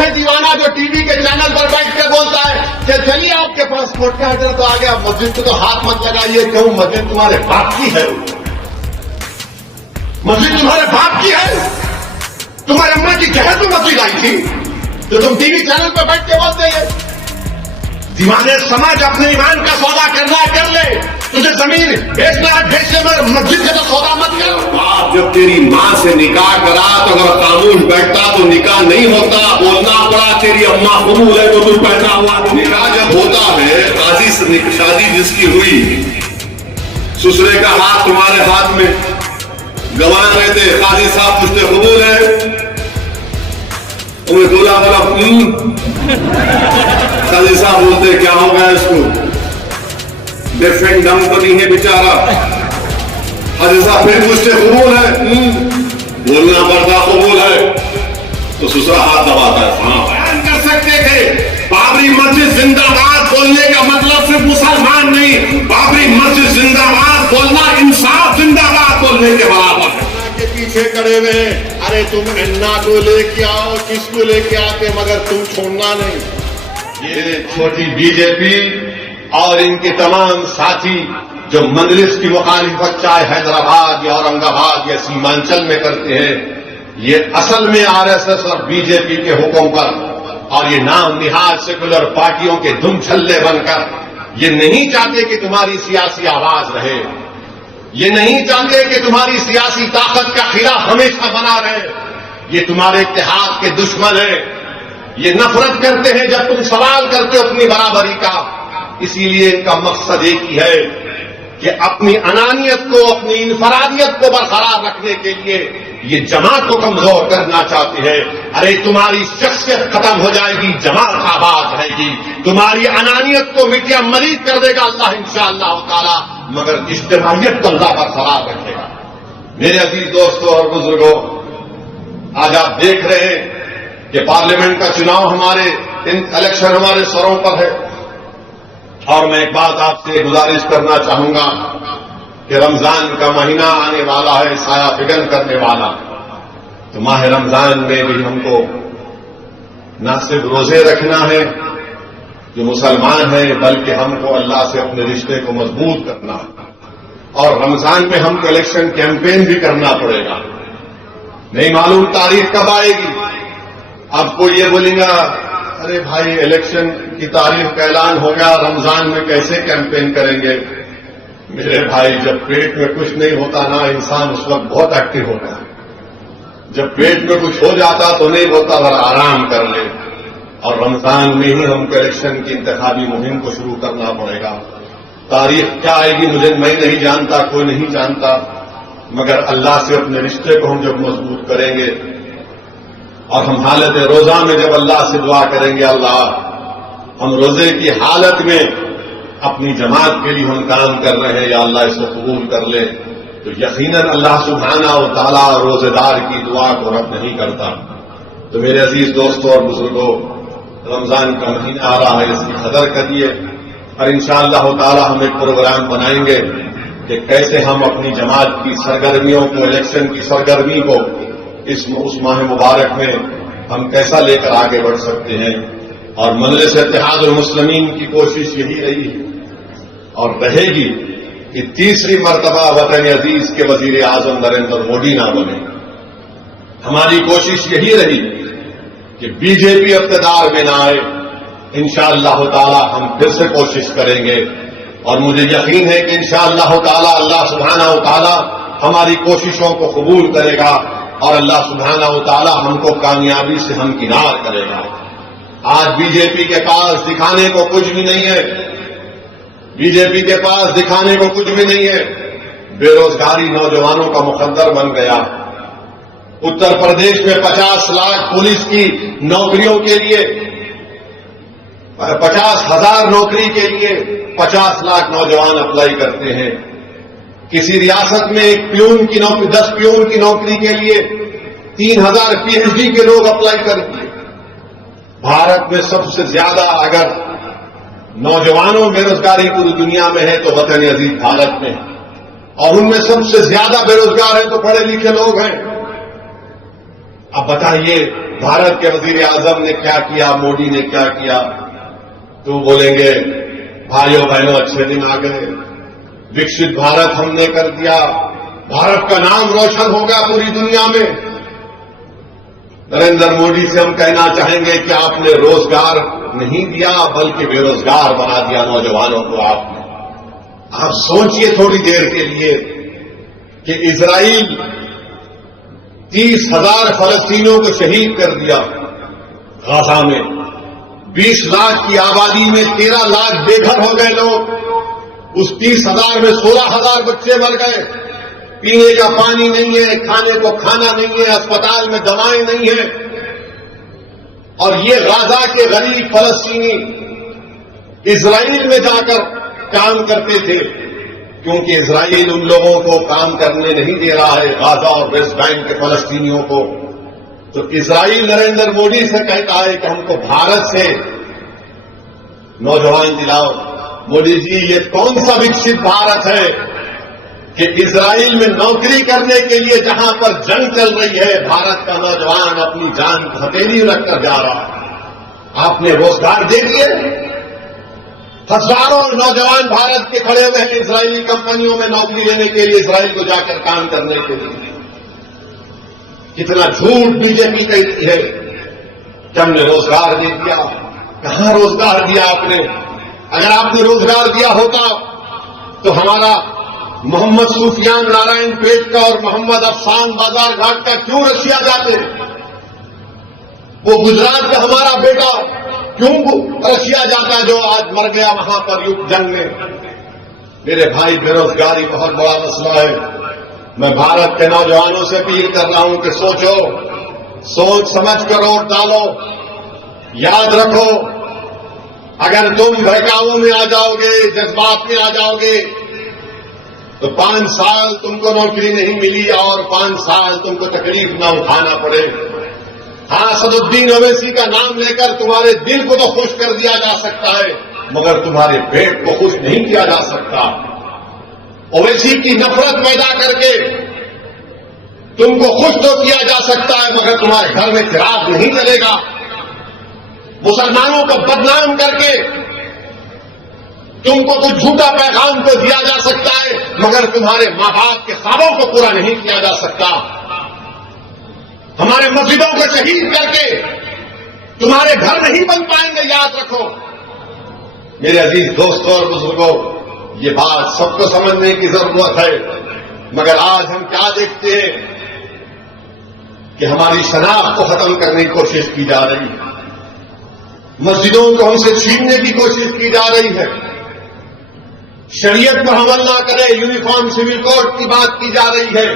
ہے دیوانہ جو ٹی وی کے چینل پر بیٹھ کے بولتا ہے کہ چلیے آپ کے پاس کوٹ کا آرڈر تو آ گیا، مسجد کو تو ہاتھ مت لگائیے، کیوں؟ مسجد تمہارے باپ کی ہے، مسجد تمہارے باپ کی ہے، تمہارے اماں کی جہیز میں مسجد آئی تھی جو تم ٹی وی چینل پر بیٹھ کے بولتے ہیں؟ دیوانے سماج اپنے ایمان کا سودا کرنا ہے کر لے، تجھے زمین بیچنا ہے بیچنے میں، مسجد سے تو سودا مت کر۔ آپ جب تیری ماں سے نکاح کرا تو اگر قانون بیٹھتا تو نکاح نہیں ہوتا، بولنا پڑا تیری اماں قبول ہے تو تو پیدا ہوا۔ نکاح جب ہوتا ہے، قاضی سے شادی جس کی ہوئی، سسرے کا ہاتھ تمہارے ہاتھ میں، گواہ رہتے، قاضی صاحب پوچھتے قبول ہے، تمہیں دولا بولا قاضی صاحب بولتے کیا ہو گیا اس کو، ڈیفرنٹ ڈم تو نہیں ہے بیچارہ، قاضی صاحب پھر پوچھتے قبول ہے، بولنا پڑتا قبول ہے، تو سسرا ہاتھ دباتا ہے۔ ہاں بیان کر سکتے تھے، بابری مسجد زندہ باد بولنے کا مطلب صرف مسلمان نہیں، بابری مسجد زندہ باد بولنا انصاف زندہ باد بولنے کے برابر ہے۔ کے پیچھے کھڑے ہوئے، ارے تم انا کو لے کے آؤ، کس کو لے کے آتے، مگر تم چھوڑنا نہیں۔ یہ چھوٹی بی جے پی اور ان کے تمام ساتھی جو مجلس کی مخالفت چاہے حیدرآباد یا اورنگ آباد یا سیمانچل میں کرتے ہیں، یہ اصل میں آر ایس ایس اور بی جے پی کے حکم پر اور یہ نام نہاد سیکولر پارٹیوں کے دم چھلے بن کر یہ نہیں چاہتے کہ تمہاری سیاسی آواز رہے، یہ نہیں چاہتے کہ تمہاری سیاسی طاقت کا خلاف ہمیشہ بنا رہے، یہ تمہارے اتحاد کے دشمن ہیں، یہ نفرت کرتے ہیں جب تم سوال کرتے ہو اپنی برابری کا۔ اسی لیے ان کا مقصد ایک ہی ہے کہ اپنی انانیت کو، اپنی انفرادیت کو برقرار رکھنے کے لیے یہ جماعت کو کمزور کرنا چاہتے ہیں۔ ارے تمہاری شخصیت ختم ہو جائے گی، جماعت آباد رہے گی، تمہاری انانیت کو مٹیا ملیت کر دے گا اللہ انشاءاللہ تعالی، مگر اجتماعیت کو اللہ برقرار رکھے گا۔ میرے عزیز دوستوں اور بزرگوں، آج آپ دیکھ رہے ہیں کہ پارلیمنٹ کا چناؤ ہمارے الیکشن ہمارے سروں پر ہے، اور میں ایک بات آپ سے گزارش کرنا چاہوں گا کہ رمضان کا مہینہ آنے والا ہے، سایہ فگن کرنے والا، تو ماہ رمضان میں بھی ہم کو نہ صرف روزے رکھنا ہے جو مسلمان ہیں، بلکہ ہم کو اللہ سے اپنے رشتے کو مضبوط کرنا ہے، اور رمضان میں ہم کو الیکشن کیمپین بھی کرنا پڑے گا۔ نہیں معلوم تاریخ کب آئے گی، اب کوئی یہ بولیں گا ارے بھائی الیکشن کی تاریخ کا اعلان ہو گیا، رمضان میں کیسے کیمپین کریں گے؟ میرے بھائی، جب پیٹ میں کچھ نہیں ہوتا نا، انسان اس وقت بہت ایکٹیو ہوتا ہے، جب پیٹ میں کچھ ہو جاتا تو نہیں ہوتا، ذرا آرام کر لے، اور رمضان میں ہی ہم کو الیکشن کی انتخابی مہم کو شروع کرنا پڑے گا۔ تاریخ کیا آئے گی میں نہیں جانتا، کوئی نہیں جانتا، مگر اللہ سے اپنے رشتے کو ہم جب مضبوط کریں گے اور ہم حالت روزہ میں جب اللہ سے دعا کریں گے اللہ ہم روزے کی حالت میں اپنی جماعت کے لیے ہم کام کر رہے ہیں، یا اللہ اس کو قبول کر لے، تو یقیناً اللہ سبحانہ و تعالیٰ روزے دار کی دعا کو رد نہیں کرتا۔ تو میرے عزیز دوستوں اور بزرگوں، رمضان کا مہینہ آ رہا ہے، اس کی قدر کریے، اور انشاءاللہ تعالیٰ ہم ایک پروگرام بنائیں گے کہ کیسے ہم اپنی جماعت کی سرگرمیوں کو، الیکشن کی سرگرمی کو اس ماہ مبارک میں ہم کیسا لے کر آگے بڑھ سکتے ہیں۔ اور مجلس اتحاد المسلمین کی کوشش یہی رہی اور رہے گی کہ تیسری مرتبہ وطن عزیز کے وزیر اعظم نریندر مودی نہ بنے۔ ہماری کوشش یہی رہی کہ بی جے پی اقتدار میں نہ آئے، انشاءاللہ تعالی ہم پھر سے کوشش کریں گے، اور مجھے یقین ہے کہ انشاءاللہ تعالی اللہ سبحانہ و تعالی ہماری کوششوں کو قبول کرے گا، اور اللہ سبحانہ و تعالی ہم کو کامیابی سے ہمکنار کرے گا۔ آج بی جے پی کے پاس دکھانے کو کچھ بھی نہیں ہے، بی جے پی کے پاس دکھانے کو کچھ بھی نہیں ہے۔ بے روزگاری نوجوانوں کا مقدر بن گیا۔ اتر پردیش میں 50 لاکھ پولیس کی نوکریوں کے لیے، 50,000 نوکری کے لیے 50 لاکھ نوجوان اپلائی کرتے ہیں۔ کسی ریاست میں ایک پیون کی نوکری، 10 پیون کی نوکری کے لیے 3,000 پی ایچ ڈی کے لوگ اپلائی کرتے ہیں۔ بھارت میں سب سے زیادہ اگر نوجوانوں بے روزگاری پوری دنیا میں ہے تو وطن عزیز بھارت میں، اور ان میں سب سے زیادہ بے روزگار ہیں تو پڑھے لکھے لوگ ہیں۔ اب بتائیے بھارت کے وزیر اعظم نے کیا کیا، مودی نے کیا کیا، تو بولیں گے بھائیوں بہنوں اچھے دن آ گئے، وکست بھارت ہم نے کر دیا، بھارت کا نام روشن ہوگا پوری دنیا میں۔ نریندر مودی سے ہم کہنا چاہیں گے کہ آپ نے روزگار نہیں دیا بلکہ بے روزگار بنا دیا نوجوانوں کو آپ نے۔ آپ سوچئے تھوڑی دیر کے لیے کہ اسرائیل 30,000 فلسطینیوں کو شہید کر دیا غزہ میں، 20 لاکھ کی آبادی میں 13 لاکھ بے گھر ہو گئے لوگ، اس 30,000 میں 16,000 بچے مر گئے، پینے کا پانی نہیں ہے، کھانے کو کھانا نہیں ہے، اسپتال میں دوائیں نہیں ہیں، اور یہ غزہ کے غریب فلسطینی اسرائیل میں جا کر کام کرتے تھے، کیونکہ اسرائیل ان لوگوں کو کام کرنے نہیں دے رہا ہے، غزہ اور ویسٹ بینک کے فلسطینیوں کو۔ تو اسرائیل نریندر مودی سے کہتا ہے کہ ہم کو بھارت سے نوجوان دلاؤ۔ مودی جی یہ کون سا وکست بھارت ہے کہ اسرائیل میں نوکری کرنے کے لیے جہاں پر جنگ چل رہی ہے بھارت کا نوجوان اپنی جان ہتھیلی رکھ کر جا رہا ہے؟ آپ نے روزگار دے دیے، ہزاروں نوجوان بھارت کے کھڑے ہوئے ہیں اسرائیلی کمپنیوں میں نوکری لینے کے لیے، اسرائیل کو جا کر کام کرنے کے لیے۔ کتنا جھوٹ بی جے پی کہتی ہے کہ ہم نے روزگار دے دیا، کہاں روزگار دیا آپ نے؟ اگر آپ نے روزگار دیا ہوتا تو ہمارا محمد سفیان نارائن پیٹ کا اور محمد افسان بازار گھاٹ کا کیوں رسیا جاتے؟ وہ گجرات کا ہمارا بیٹا کیوں رسیا جاتا جو آج مر گیا وہاں پر جنگ میں؟ میرے بھائی، بے روزگاری بہت بڑا مسئلہ ہے۔ میں بھارت کے نوجوانوں سے اپیل کر رہا ہوں کہ سوچو، سوچ سمجھ کر ووٹ ڈالو۔ یاد رکھو، اگر تم بہکاؤ میں آ جاؤ گے، جذبات میں آ جاؤ گے، تو 5 سال تم کو نوکری نہیں ملی اور 5 سال تم کو تکلیف نہ اٹھانا پڑے۔ ہاں، اسد الدین اویسی کا نام لے کر تمہارے دل کو تو خوش کر دیا جا سکتا ہے، مگر تمہارے پیٹ کو خوش نہیں کیا جا سکتا۔ اویسی کی نفرت پیدا کر کے تم کو خوش تو کیا جا سکتا ہے، مگر تمہارے گھر میں چراغ نہیں جلے گا۔ مسلمانوں کو بدنام کر کے تم کو کچھ جھوٹا پیغام تو دیا جا سکتا ہے، مگر تمہارے ماں باپ کے خوابوں کو پورا نہیں کیا جا سکتا۔ ہمارے مسجدوں کو شہید کر کے تمہارے گھر نہیں بن پائیں گے، یاد رکھو۔ میرے عزیز دوستوں اور بزرگوں، یہ بات سب کو سمجھنے کی ضرورت ہے، مگر آج ہم کیا دیکھتے ہیں کہ ہماری شناخت کو ختم کرنے کی کوشش کی جا رہی ہے، مسجدوں کو ہم سے چھیننے کی کوشش کی جا رہی ہے، شریعت پر عمل نہ کرے، یونیفارم سول کوڈ کی بات کی جا رہی ہے،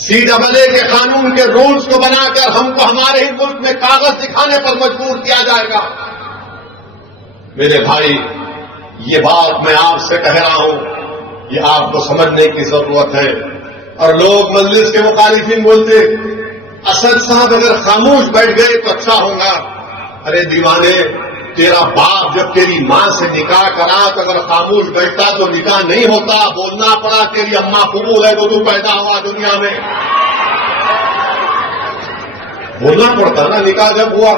CAA کے قانون کے رولز کو بنا کر ہم کو ہمارے ہی ملک میں کاغذ دکھانے پر مجبور کیا جائے گا۔ میرے بھائی، یہ بات میں آپ سے کہہ رہا ہوں، یہ آپ کو سمجھنے کی ضرورت ہے۔ اور لوگ مجلس کے مخالفین بولتے اسد صاحب اگر خاموش بیٹھ گئے تو اچھا ہوگا۔ ارے دیوانے، تیرا باپ جب تیری ماں سے نکاح کرا تو اگر خاموش بیٹھتا تو نکاح نہیں ہوتا، بولنا پڑا، تیری اماں قبول ہے تو پیدا ہوا دنیا میں، بولنا پڑتا نا۔ نکاح جب ہوا،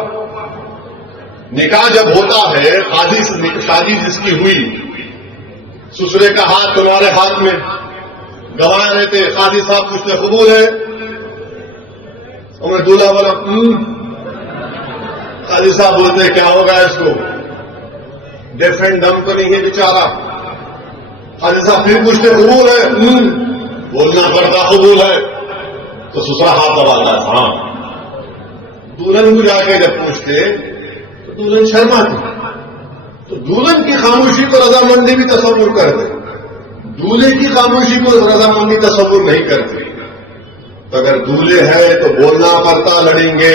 نکاح جب ہوتا ہے، قاضی سے شادی جس کی ہوئی، سسرے کا ہاتھ تمہارے ہاتھ میں، گواہ رہتے، قاضی صاحب پوچھتے قبول ہے، اور میں دولہا بولا قاضی صاحب بولتے کیا ہوگا اس کو، ڈیف اینڈ ڈم تو نہیں ہے بیچارہ۔ قاضی صاحب پھر پوچھتے قبول ہے، بولنا پڑتا قبول ہے، تو سسرا ہاتھ دباتا ہے ہاں۔ دلہن کو جا کے جب پوچھتے تو دلہن شرماتی، تو دلہن کی خاموشی کو رضامندی بھی تصور کرتے، دولہے کی خاموشی کو رضامندی تصور نہیں کرتے۔ تو اگر دولہے ہے تو بولنا پڑتا، لڑیں گے،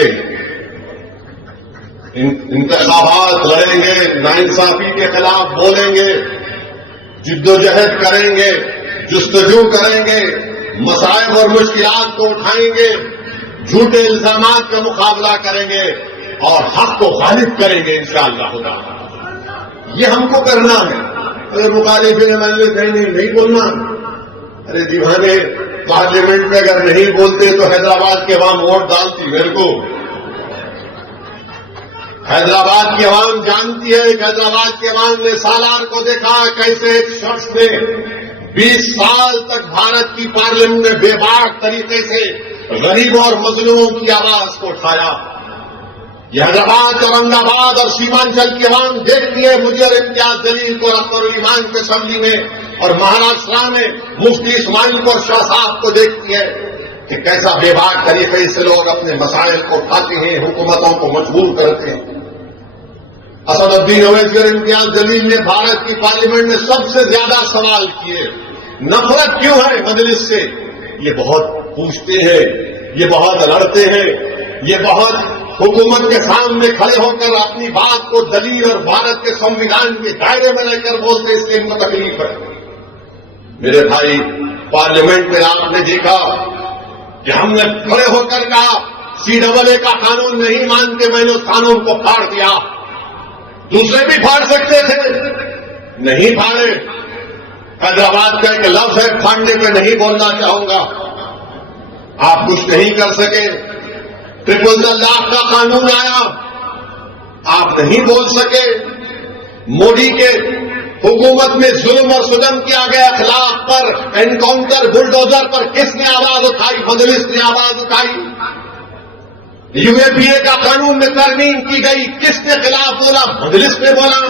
انتخابات لڑیں گے، ناانصافی کے خلاف بولیں گے، جدوجہد کریں گے، جستجو کریں گے، مسائل اور مشکلات کو اٹھائیں گے، جھوٹے الزامات کا مقابلہ کریں گے اور حق کو غالب کریں گے انشاءاللہ۔ یہ ہم کو کرنا ہے۔ اگر مخالفین نہیں بولنا، ارے دیوانے، پارلیمنٹ میں اگر نہیں بولتے تو حیدرآباد کے وہاں ووٹ ڈالتی میرے کو، حیدرآباد کی عوام جانتی ہے کہ حیدرآباد کی عوام نے سالار کو دیکھا کیسے ایک شخص نے 20 سال تک بھارت کی پارلیمنٹ میں بے باک طریقے سے غریبوں اور مظلوموں کی آواز کو اٹھایا. یہ حیدرآباد اورنگ آباد اور سیمانچل کی عوام دیکھتی ہے مجھے اور امتیاز جلیل کو رحمت الایمان کی اسمبلی میں اور مہاراشٹر میں مفتی اسماعیل کو اور شاہ صاحب کو دیکھتی ہے کہ کیسا بے باک طریقے سے لوگ اپنے مسائل کو اٹھاتے ہیں, حکومتوں کو مجبور کرتے ہیں. اسد الدین اویسی اور امتیاز جلیل نے بھارت کی پارلیمنٹ میں سب سے زیادہ سوال کیے. نفرت کیوں ہے مجلس سے؟ یہ بہت پوچھتے ہیں, یہ بہت لڑتے ہیں, یہ بہت حکومت کے سامنے کھڑے ہو کر اپنی بات کو دلیل اور بھارت کے سنویدھان کے دائرے میں لے کر بولتے, اس لیے ان کو تکلیف ہے. میرے بھائی, پارلیمنٹ میں آپ نے دیکھا کہ ہم نے کھڑے ہو کر کہا CAA کا قانون نہیں مانتے, میں نے اس قانون کو پھاڑ دیا. دوسرے بھی پھاڑ سکتے تھے, نہیں پھاڑے. حیدرآباد کا ایک لفظ ہے پھاڑنے پہ نہیں بولنا چاہوں گا, آپ کچھ نہیں کر سکے. 1,000 کا قانون آیا, آپ نہیں بول سکے. مودی کے حکومت میں ظلم اور ستم کیا گیا, اخلاق پر انکاؤنٹر بلڈوزر پر کس نے آواز اٹھائی؟ مجلس نے آواز اٹھائی. UAPA کا قانون میں ترمیم کی گئی, کس نے خلاف بولا؟ مجلس نے بولا.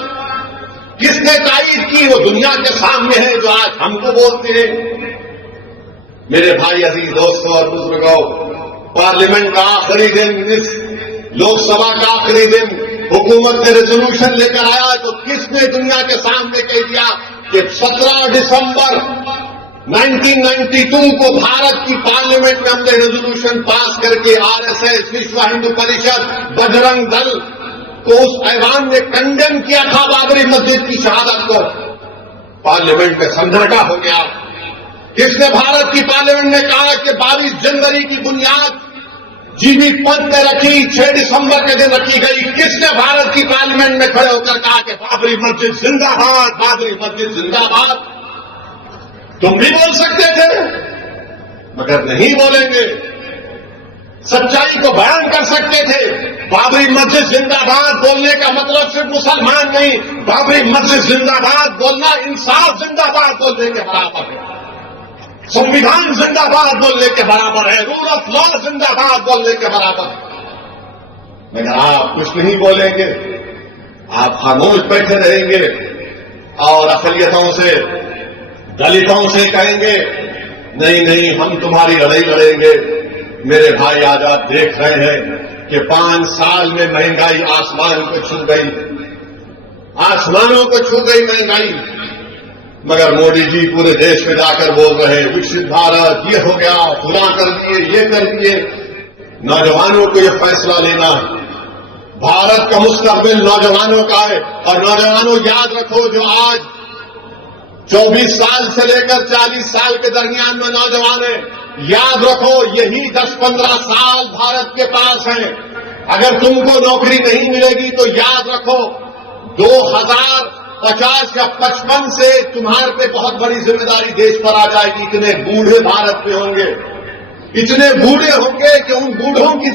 کس نے تائید کی؟ وہ دنیا کے سامنے ہے جو آج ہم کو بولتے ہیں. میرے بھائی عزیز دوستوں اور بزرگوں, پارلیمنٹ کا آخری دن, اس لوک سبھا کا آخری دن حکومت نے ریزولوشن لے کر آیا تو کس نے دنیا کے سامنے کہہ دیا کہ 17 دسمبر 1992 کو بھارت کی پارلیمنٹ میں ہم نے ریزولوشن پاس کر کے RSS, وشو ہندو پریشد, بجرنگ دل کو اس ایوان نے کنڈیم کیا تھا بابری مسجد کی شہادت کو. پارلیمنٹ میں سناٹا ہو گیا. کس نے بھارت کی پارلیمنٹ میں کہا کہ 22 جنوری کی بنیاد GV پنت نے رکھی, 6 دسمبر کے دن رکھی گئی؟ کس نے بھارت کی پارلیمنٹ میں کھڑے ہو کر کہا کہ بابری مسجد زندہ باد, بابری مسجد زندہ باد؟ تم بھی بول سکتے تھے مگر نہیں بولیں گے. سچائی کو بیان کر سکتے تھے. بابری مسجد زندہ باد بولنے کا مطلب صرف مسلمان نہیں, بابری مسجد زندہ باد بولنا انصاف زندہ باد بولنے کے برابر ہے, سنویدھان زندہ باد بولنے کے برابر ہے, رول آف لا زندہ باد بولنے کے برابر ہے. مگر آپ کچھ نہیں بولیں گے, آپ خاموش بیٹھے رہیں گے اور اقلیتوں سے, دلتوں سے کہیں گے نہیں نہیں ہم تمہاری لڑائی لڑیں گے. میرے بھائی آج آپ دیکھ رہے ہیں کہ 5 سال میں مہنگائی آسمان کو چھو گئی, آسمانوں کو چھو گئی مہنگائی. مگر مودی جی پورے دیش میں جا کر بول رہے ہیں وکست بھارت, یہ ہو گیا, پورا کر دیے, یہ کر دیے. نوجوانوں کو یہ فیصلہ لینا ہے. بھارت کا مستقبل نوجوانوں کا ہے. اور نوجوانوں یاد رکھو, جو آج 24 سال سے لے کر 40 سال کے درمیان میں نوجوان ہیں, یاد رکھو یہی 10-15 سال بھارت کے پاس ہیں. اگر تم کو نوکری نہیں ملے گی تو یاد رکھو 2050 یا 55 سے تمہارے پہ بہت بڑی ذمہ داری دیش پر آ جائے گی. اتنے بوڑھے بھارت میں ہوں گے, اتنے بوڑھے ہوں گے کہ ان بوڑھوں کی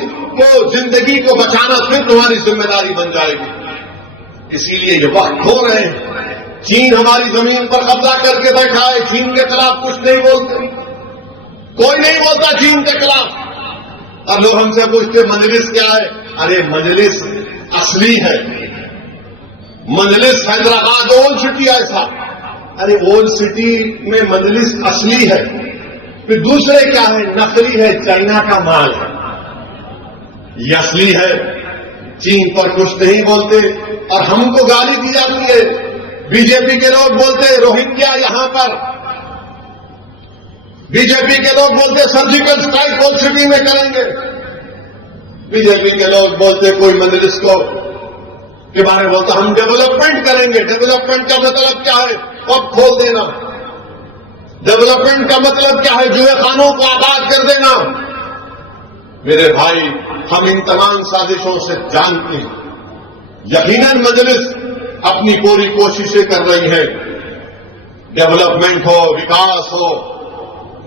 زندگی کو بچانا پھر تمہاری ذمہ داری بن جائے گی. اسی لیے یہ وقت کھو رہے ہیں. چین ہماری زمین پر قبضہ کر کے بیٹھا ہے, چین کے خلاف کچھ نہیں بولتے, کوئی نہیں بولتا چین کے خلاف. اور لوگ ہم سے پوچھتے مجلس کیا ہے؟ ارے مجلس اصلی ہے, مجلس حیدرآباد اولڈ سٹی ایسا. ارے اولڈ سٹی میں مجلس اصلی ہے, پھر دوسرے کیا ہے؟ نقلی ہے, چائنا کا مال ہے. یہ اصلی ہے. چین پر کچھ نہیں بولتے اور ہم کو گالی دی جاتی ہے. بی جے پی کے لوگ بولتے روہنگیا یہاں پر, بی جے پی کے لوگ بولتے سرجیکل اسٹرائک اولڈ سٹی میں کریں گے. بی جے پی کے لوگ بولتے کوئی مجلس کو کے بارے میں بولتا ہم ڈیولپمنٹ کریں گے. ڈیولپمنٹ کا مطلب کیا ہے؟ پب کھول دینا. ڈیولپمنٹ کا مطلب کیا ہے؟ جوئے خانوں کو آباد کر دینا. میرے بھائی ہم ان تمام سازشوں سے جانتے ہیں. یقیناً مجلس اپنی پوری کوششیں کر رہی ہے, ڈیولپمنٹ ہو, وکاس ہو,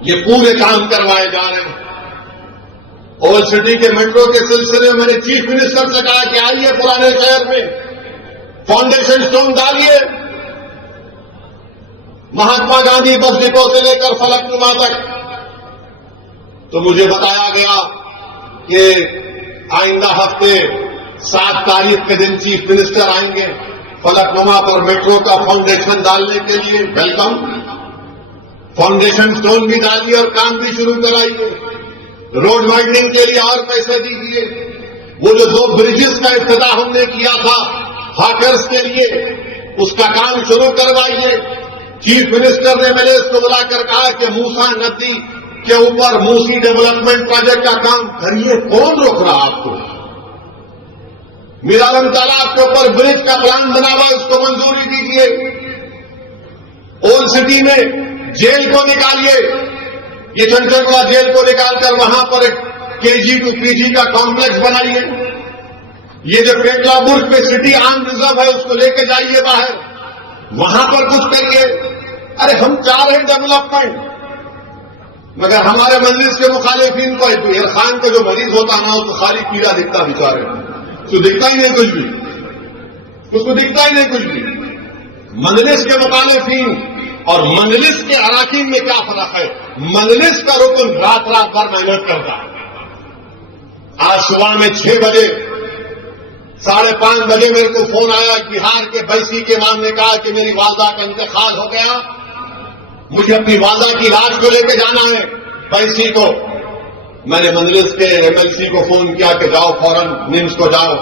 یہ پورے کام کروائے جا رہے ہیں. اولڈ سٹی کے میٹرو کے سلسلے میں نے چیف منسٹر سے کہا کہ آئیے پرانے شہر میں فاؤنڈیشن اسٹون ڈالیے، مہاتما گاندھی بس ڈپو سے لے کر فلک نما تک. تو مجھے بتایا گیا کہ آئندہ ہفتے 7 تاریخ کے دن چیف منسٹر آئیں گے فلک نما پر میٹرو کا فاؤنڈیشن ڈالنے کے لیے. ویلکم. فاؤنڈیشن اسٹون بھی ڈالیے اور کام بھی شروع کرائیے. روڈ وائڈنگ کے لیے اور پیسے دیجیے. وہ جو 2 بریجز کا افتتاح ہم نے کیا تھا ہاکرز کے لیے، اس کا کام شروع کروائیے. چیف منسٹر نے میں نے اس کو بلا کر کہا کہ موسا ندی کے اوپر موسی ڈیولپمنٹ پروجیکٹ کا کام کریے. کون روک رہا آپ کو؟ میرارم تالاب کے اوپر برج کا پلان بنا ہوا، اس کو منظوری دیجیے. اولڈ سٹی میں جیل کو نکالیے، یہ چنچلوا جیل کو نکال کر وہاں پر ایک KG to PG کا کمپلیکس بنائیے. یہ جو پیٹلا برج پہ سٹی آرم ریزرو ہے اس کو لے کے جائیے باہر، وہاں پر کچھ کریے. ارے ہم چاہ رہے ہیں ڈیولپمنٹ، مگر ہمارے مجلس کے مخالفین کو عرفان کو جو مریض ہوتا نا اس کو خالی پیلا دکھتا بیچارے، اس کو دکھتا ہی نہیں کچھ بھی، اس کو دکھتا ہی نہیں کچھ بھی. مجلس کے مخالفین اور مجلس کے اراکین میں کیا فرق ہے؟ مجلس کا رکن رات بھر محنت کرتا ہے. آج صبح میں 6 بجے 5:30 بجے میرے کو فون آیا، بہار کے بیسی کے امام نے کہا کہ میری والدہ کا انتقال ہو گیا، مجھے اپنی والدہ کی لاش کو لے کے جانا ہے بیسی کو. میں نے مجلس کے MLC کو فون کیا کہ جاؤ فوراً نمس کو جاؤ،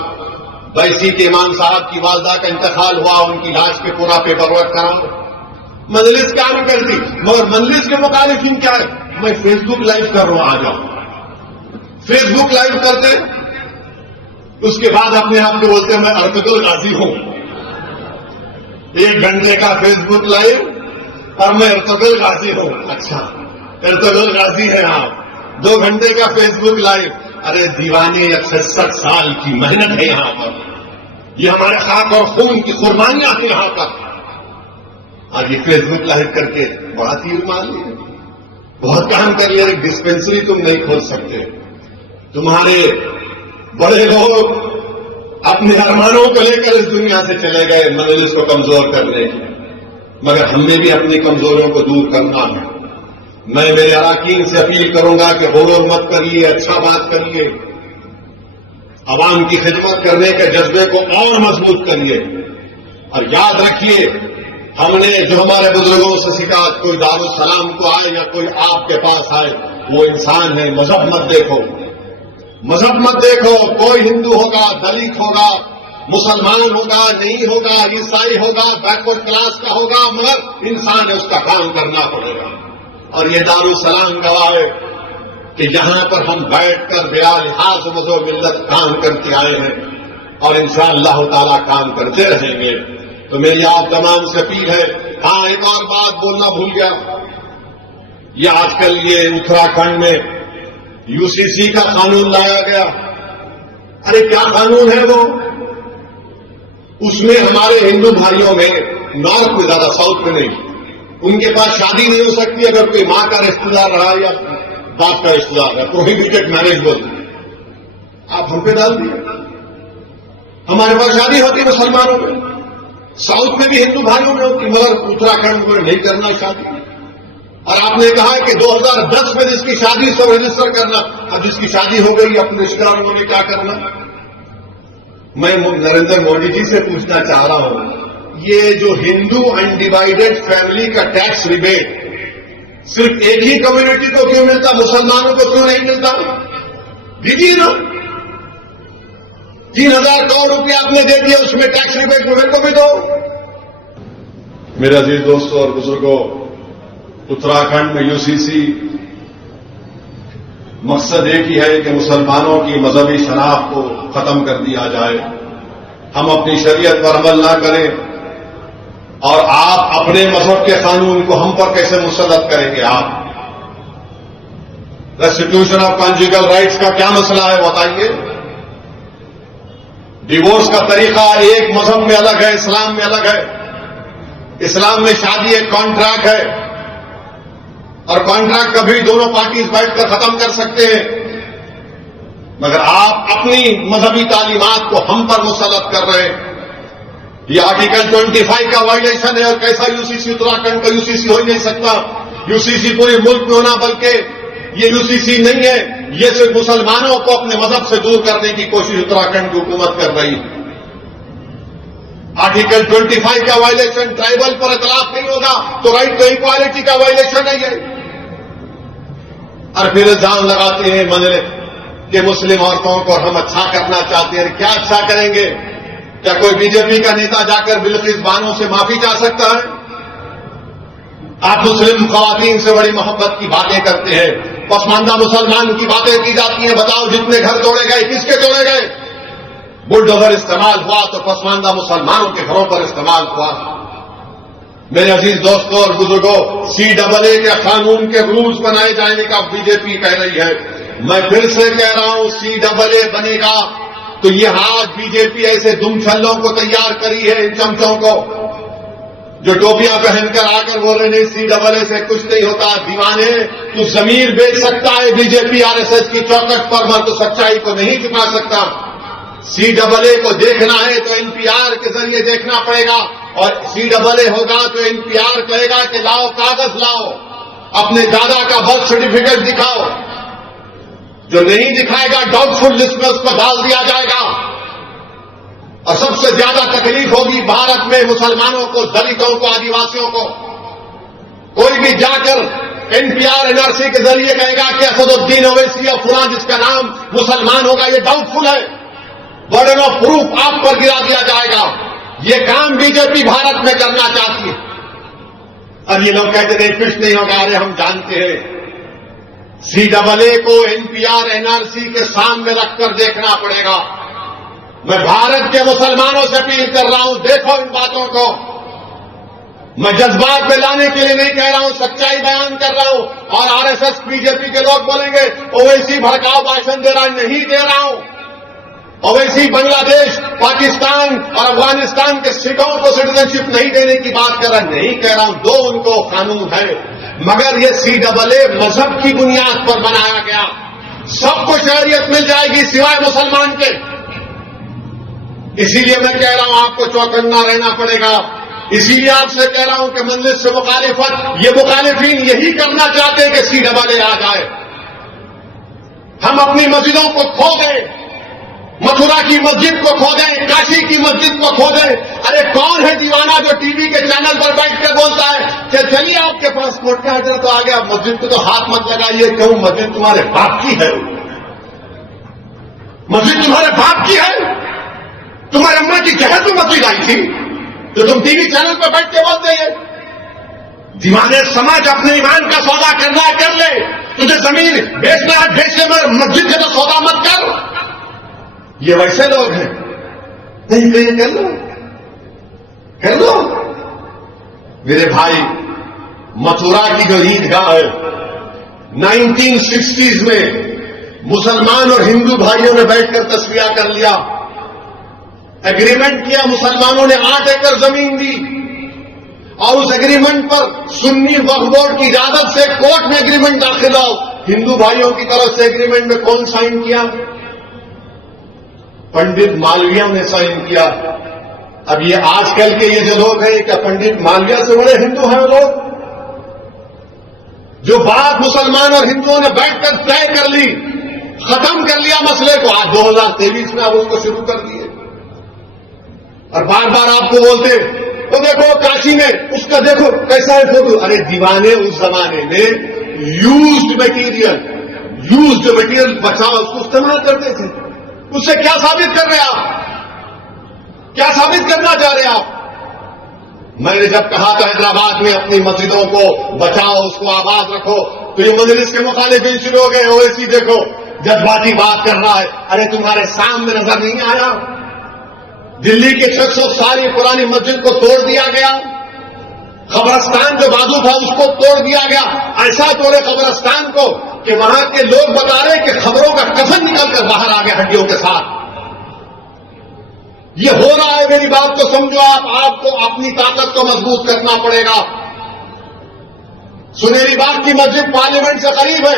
بیسی کے امام صاحب کی والدہ کا انتقال ہوا، ان کی لاش پہ پورا پیپر ورک کراؤ. مجلس کیا نہیں کرتی، مگر مجلس کے مخالفین کیا ہے؟ میں فیس بک لائیو کر رہا ہوں، آ جاؤ. فیس بک لائیو کرتے، اس کے بعد اپنے آپ کو بولتے ہیں میں ارتقل غازی ہوں. 1 گھنٹے کا فیس بک لائیو اور میں ارتقل غازی ہوں. اچھا ارتقل غازی ہیں آپ. 2 گھنٹے کا فیس بک لائیو. ارے دیوانی 66 سال کی محنت ہے یہاں پر، یہ ہمارے خاک اور خون کی قربانیاں ہیں یہاں پر. آج یہ فیس بک لائیو کر کے بڑا تیر مار لیا، بہت کام کر لیا. ڈسپینسری تم نہیں کھول سکتے. تمہارے بڑے لوگ اپنے ارمانوں کو لے کر اس دنیا سے چلے گئے مجلس کو کمزور کرنے، مگر ہم نے بھی اپنی کمزوریوں کو دور کرنا ہے. میں میرے اراکین سے اپیل کروں گا کہ غرور مت کریے، اچھا بات کریے، عوام کی خدمت کرنے کے جذبے کو اور مضبوط کریے. اور یاد رکھیے ہم نے جو ہمارے بزرگوں سے سیکھا، کوئی دارالسلام کو آئے یا کوئی آپ کے پاس آئے وہ انسان ہے. مذہب مت دیکھو، مذہب مت دیکھو. کوئی ہندو ہوگا، دلت ہوگا، مسلمان ہوگا، نہیں ہوگا، عیسائی ہوگا، بیکورڈ کلاس کا ہوگا، مگر انسان ہے، اس کا کام کرنا پڑے گا. اور یہ دارالسلام گواہ ہے کہ یہاں پر ہم بیٹھ کر بلا لحاظ مذہب ملت کام کرتے آئے ہیں اور انشاءاللہ تعالی کام کرتے رہیں گے. تو میری آپ تمام سے اپیل ہے. ہاں ایک اور بات بولنا بھول گیا، یہ آج کل یہ اتراکھنڈ میں UCC کا قانون لایا گیا. ارے کیا قانون ہے وہ؟ اس میں ہمارے ہندو بھائیوں میں نارتھ میں زیادہ، ساؤتھ میں نہیں، ان کے پاس شادی نہیں ہو سکتی اگر کوئی ماں کا رشتہ دار رہا یا باپ کا رشتہ دار رہا. پروہیبٹڈ میرج بولتے ہیں. آپ ہم پہ ڈال دیے. ہمارے پاس شادی ہوتی ہے مسلمانوں میں، ساؤتھ میں بھی ہندو بھائیوں میں ہوتی، مگر اتراکھنڈ میں نہیں کرنا شادی. اور آپ نے کہا کہ 2010 میں جس کی شادی سب رجسٹر کرنا. اب جس کی شادی ہو گئی اپنے رشتہ داروں نے کیا کرنا؟ میں نریندر مودی جی سے پوچھنا چاہ رہا ہوں، یہ جو ہندو انڈیوائڈیڈ فیملی کا ٹیکس ریبیٹ صرف ایک ہی کمیونٹی کو کیوں ملتا، مسلمانوں کو کیوں نہیں ملتا؟ دیجیے نا. 3,000 کروڑ روپے آپ نے دے دیا، اس میں ٹیکس ریبیٹ میرے کو بھی دو. میرے عزیز دوستوں اور بزرگوں، اتراکھنڈ میں UCC مقصد ایک ہی ہے کہ مسلمانوں کی مذہبی شناخت کو ختم کر دیا جائے. ہم اپنی شریعت پر عمل نہ کریں اور آپ اپنے مذہب کے قانون کو ہم پر کیسے مسلط کریں گے؟ آپ ریسٹیٹیوشن آف کنجوگل رائٹس کا کیا مسئلہ ہے بتائیے. ڈیورس کا طریقہ ایک مذہب میں الگ ہے، اسلام میں الگ ہے. اسلام میں شادی ایک کانٹریکٹ ہے اور کانٹریکٹ کبھی دونوں پارٹیز بیٹھ کر ختم کر سکتے ہیں. مگر آپ اپنی مذہبی تعلیمات کو ہم پر مسلط کر رہے ہیں. یہ آرٹیکل 25 کا وائلیشن ہے اور کیسا یو سی سی اتراکھنڈ کا یو سی سی ہو ہی نہیں سکتا. یو سی سی پورے ملک میں ہونا بلکہ یہ یو سی سی نہیں ہے, یہ صرف مسلمانوں کو اپنے مذہب سے دور کرنے کی کوشش اتراکھنڈ کی حکومت کر رہی ہے. آرٹیکل 25 کا وائلیشن ٹرائبل پر اطلاق نہیں ہوگا تو رائٹ ٹو ایکوالٹی کا وائلیشن ہے یہ. اور پھر الزام لگاتے ہیں کہ مسلم عورتوں کو ہم اچھا کرنا چاہتے ہیں. کیا اچھا کریں گے؟ کیا کوئی بی جے پی کا نیتا جا کر بلقیس بانو سے معافی چاہ سکتا ہے؟ آپ مسلم خواتین سے بڑی محبت کی باتیں کرتے ہیں, پسماندہ مسلمان کی باتیں کی جاتی ہیں. بتاؤ جتنے گھر توڑے گئے کس کے توڑے گئے؟ بلڈوزر استعمال ہوا تو پسماندہ مسلمانوں کے گھروں پر استعمال ہوا. میرے عزیز دوستوں اور بزرگوں, CAA کے قانون کے رولز بنائے جانے کا بی جے پی کہہ رہی ہے. میں پھر سے کہہ رہا ہوں, CAA بنے گا تو یہ آج بی جے پی ایسے دم چھلوں کو تیار کری ہے, ان چمچوں کو جو ٹوپیاں پہن کر آ کر بول رہے نہیں CAA سے کچھ نہیں ہوتا. دیوانے, تو ضمیر بیچ سکتا ہے بی جے پی RSS کی چوکٹ پر, مگر تو سچائی کو نہیں چکا سکتا. CAA کو دیکھنا ہے تو NPR کے ذریعے دیکھنا پڑے گا, اور CAA ہوگا تو NPR کہے گا کہ لاؤ کاغذ لاؤ, اپنے دادا کا برتھ سرٹیفکیٹ دکھاؤ. جو نہیں دکھائے گا ڈاؤٹ فل لسٹ میں اس کو ڈال دیا جائے گا. اور سب سے زیادہ تکلیف ہوگی بھارت میں مسلمانوں کو, دلتوں کو, آدیواسیوں کو. کوئی بھی جا کر NPR NRC کے ذریعے کہے گا کہ اسد الدین اویسی اور فلاں جس کا نام مسلمان ہوگا, یہ ڈاؤٹ فل ہے. برڈن آف پروف آپ پر گرا دیا جائے گا. یہ کام بی جے پی بھارت میں کرنا چاہتی ہے. اور یہ لوگ کہتے ہیں کچھ نہیں ہوگا. ارے ہم جانتے ہیں CAA کو NPR NRC کے سامنے رکھ کر دیکھنا پڑے گا. میں بھارت کے مسلمانوں سے اپیل کر رہا ہوں, دیکھو ان باتوں کو. میں جذبات میں لانے کے لیے نہیں کہہ رہا ہوں, سچائی بیان کر رہا ہوں. اور RSS BJP کے لوگ بولیں گے اویسی بھڑکاؤ بھاشن دے رہا ہے, نہیں دے رہا ہوں. اویسی بنگلہ دیش, پاکستان اور افغانستان کے سکھوں کو سٹیزن شپ نہیں دینے کی بات کر رہا, نہیں کہہ رہا ہوں. دو ان کو قانون ہے, مگر یہ CAA مذہب کی بنیاد پر بنایا گیا. سب کو شہریت مل جائے گی سوائے مسلمان کے. اسی لیے میں کہہ رہا ہوں آپ کو چوکنا رہنا پڑے گا. اسی لیے آپ سے کہہ رہا ہوں کہ مجلس سے مخالفت, یہ مخالفین یہی کرنا چاہتے ہیں کہ CAA آ جائے. ہم اپنی مسجدوں کو کھو دیں, متھرا کی مسجد کو کھو دیں, کاشی کی مسجد کو کھو دیں. ارے کون ہے دیوانہ جو ٹی وی کے چینل پر بیٹھ کے بولتا ہے کہ چلیے آپ کے پاسپورٹ کا آڈر تو آ گیا, مسجد کو تو ہاتھ مت لگائیے. کیوں؟ مسجد تمہارے باپ کی ہے, مسجد تمہارے باپ کی ہے. تمہارے اماں کی جہد میں مسجد آئی تھی تو تم ٹی وی چینل پر بیٹھ کے بولتے ہیں. دیوانے سماج اپنے ایمان کا سودا کرنا ہے کر لے, تجھے زمین بیچنا ہے بیچ لے, مگر مسجد سے تو سودا مت کر. یہ ویسے لوگ ہیں, نہیں کہیں کر لو کر لو. میرے بھائی, متھرا کی جو عیدگاہ ہے 1960s میں مسلمان اور ہندو بھائیوں نے بیٹھ کر تصفیہ کر لیا, ایگریمنٹ کیا. مسلمانوں نے 8 ایکڑ زمین دی اور اس ایگریمنٹ پر سنی وقف بورڈ کی اجازت سے کورٹ میں ایگریمنٹ داخل ہو. ہندو بھائیوں کی طرف سے ایگریمنٹ میں کون سائن کیا؟ پنڈت مالویہ نے سائن کیا. اب یہ آج کل کے یہ جو لوگ ہیں, کیا پنڈت مالویہ سے بڑے ہندو ہیں وہ لوگ؟ جو بات مسلمان اور ہندوؤں نے بیٹھ کر طے کر لی, ختم کر لیا مسئلے کو, آج 2023 میں اب اس کو شروع کر دیے. اور بار بار آپ کو بولتے تو دیکھو کاشی میں اس کا دیکھو کیسا ہے فوٹو. ارے دیوانے, اس زمانے میں یوزڈ مٹیریل بچاؤ اس کو استعمال کرتے تھے. اس سے کیا ثابت کر رہے آپ؟ کیا ثابت کرنا چاہ رہے آپ؟ میں نے جب کہا تھا حیدرآباد میں اپنی مسجدوں کو بچاؤ, اس کو آباد رکھو, تو یہ مجلس کے مخالفین شروع ہو گئے. اویسی دیکھو جذباتی بات کر رہا ہے. ارے تمہارے سامنے نظر نہیں آیا دلی کے 600 سال پرانی مسجد کو توڑ دیا گیا, قبرستان جو بازو تھا اس کو توڑ دیا گیا. ایسا توڑے قبرستان کو کہ وہاں کے لوگ بتا رہے کہ خبروں کا کفن نکل کر باہر آ گیا ہڈیوں کے ساتھ. یہ ہو رہا ہے, میری بات کو سمجھو. آپ کو اپنی طاقت کو مضبوط کرنا پڑے گا. سنہری باغ کی مسجد پارلیمنٹ سے قریب ہے,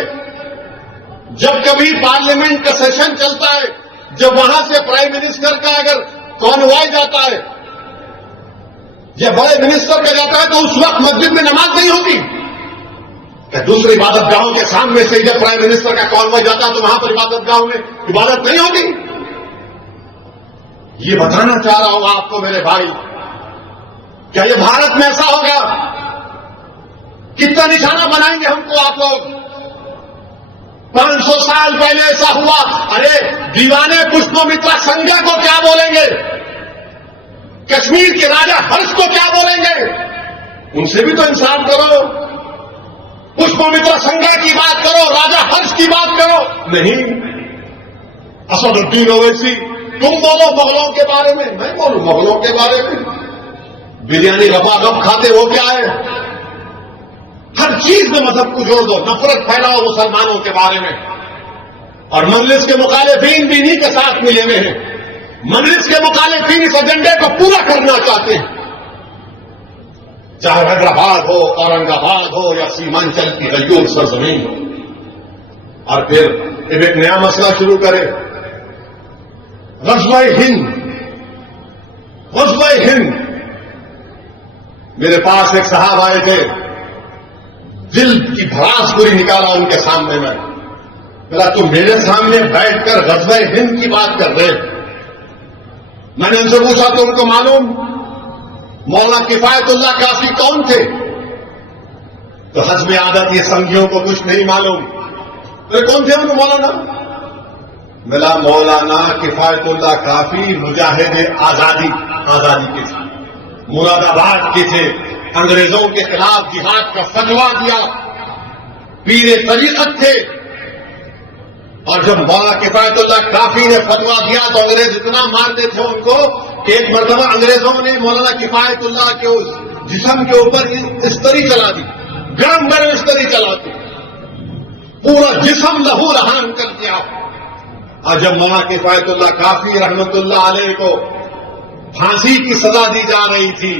جب کبھی پارلیمنٹ کا سیشن چلتا ہے، جب وہاں سے پرائم منسٹر کا اگر کانوائے جاتا ہے یا بڑے منسٹر کا جاتا ہے تو اس وقت مسجد میں نماز نہیں ہوتی کہ دوسری عبادت گاہوں کے سامنے سے جب پرائم منسٹر کا کانوائے جاتا ہے تو وہاں پر عبادت گاہوں میں عبادت نہیں ہوتی. یہ بتانا چاہ رہا ہوں آپ کو میرے بھائی، کیا یہ بھارت میں ایسا ہوگا؟ کتنا نشانہ بنائیں گے ہم کو آپ لوگ؟ 500 سال پہلے ایسا ہوا، ارے دیوانے پشپو مترا سنگا کو کیا بولیں گے؟ کشمیر کے راجا ہرش کو کیا بولیں گے؟ ان سے بھی تو انصاف کرو. پشپو مترا سنگا کی بات کرو، راجا ہرش کی بات کرو. نہیں، اسد الدین اویسی تم بولو مغلوں کے بارے میں، میں بولوں مغلوں کے بارے میں. بریانی رفا گپ کھاتے وہ کیا ہے؟ ہر چیز میں مذہب کو جوڑ دو، نفرت پھیلاؤ مسلمانوں کے بارے میں. اور مجلس کے مخالفین بھی انہیں کے ساتھ ملے ہوئے ہیں. مجلس کے مخالفین اس ایجنڈے کو پورا کرنا چاہتے ہیں، چاہے حیدرآباد ہو، اورنگ آباد ہو یا سیمانچل کی غیور سرزمین ہو. اور پھر ایک نیا مسئلہ شروع کرے، غزوہ ہند. غزوہ ہند، میرے پاس ایک صاحب آئے تھے، دل کی بھڑاس پوری نکالا ان کے سامنے میں. بولا تم میرے سامنے بیٹھ کر غزوہ ہند کی بات کر رہے. میں نے ان سے پوچھا تو ان کو معلوم مولانا کفایت اللہ کافی کون تھے؟ تو حسب عادت یہ سنگھیوں کو کچھ نہیں معلوم. کون تھے ان کو مولانا؟ ملا مولانا کفایت اللہ کافی مجاہد آزادی کے تھے، مراد آباد کے تھے، انگریزوں کے خلاف جہاد کا فتوا دیا، پیر طریقت تھے. اور جب مولانا کفایت اللہ کافی نے فتوا دیا تو انگریز اتنا مارتے تھے ان کو کہ ایک مرتبہ انگریزوں نے مولانا کفایت اللہ کے اس جسم کے اوپر استری چلا دی، گرم گرم استری چلا دی، پورا جسم لہو لہان کر دیا. اور جب مولانا کفایت اللہ کافی رحمت اللہ علیہ کو پھانسی کی سزا دی جا رہی تھی